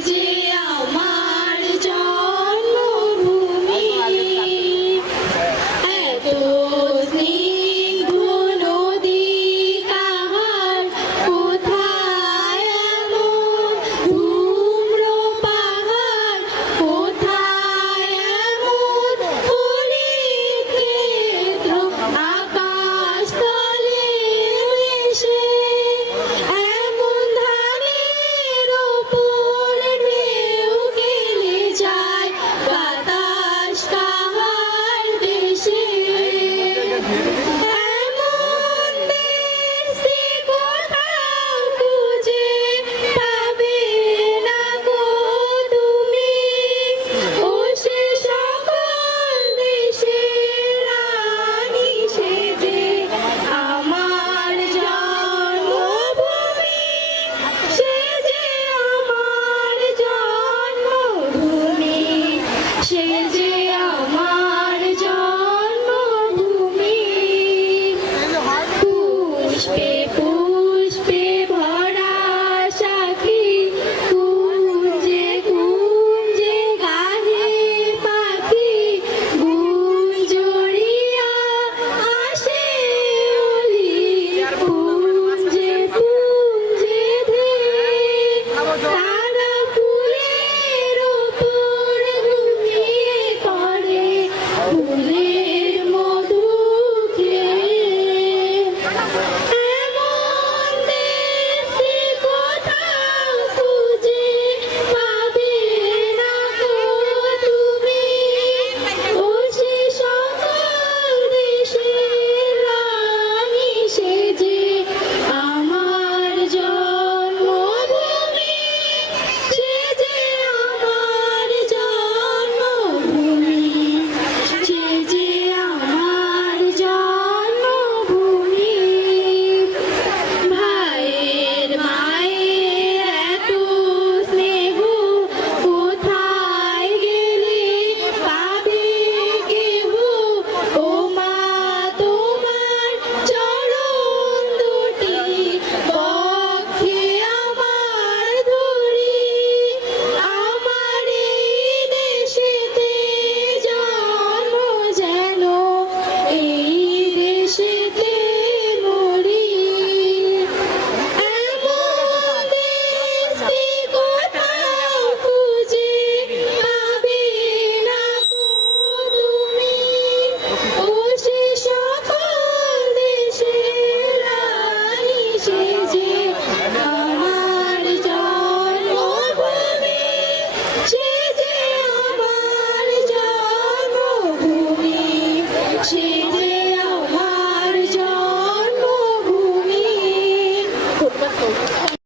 Впереди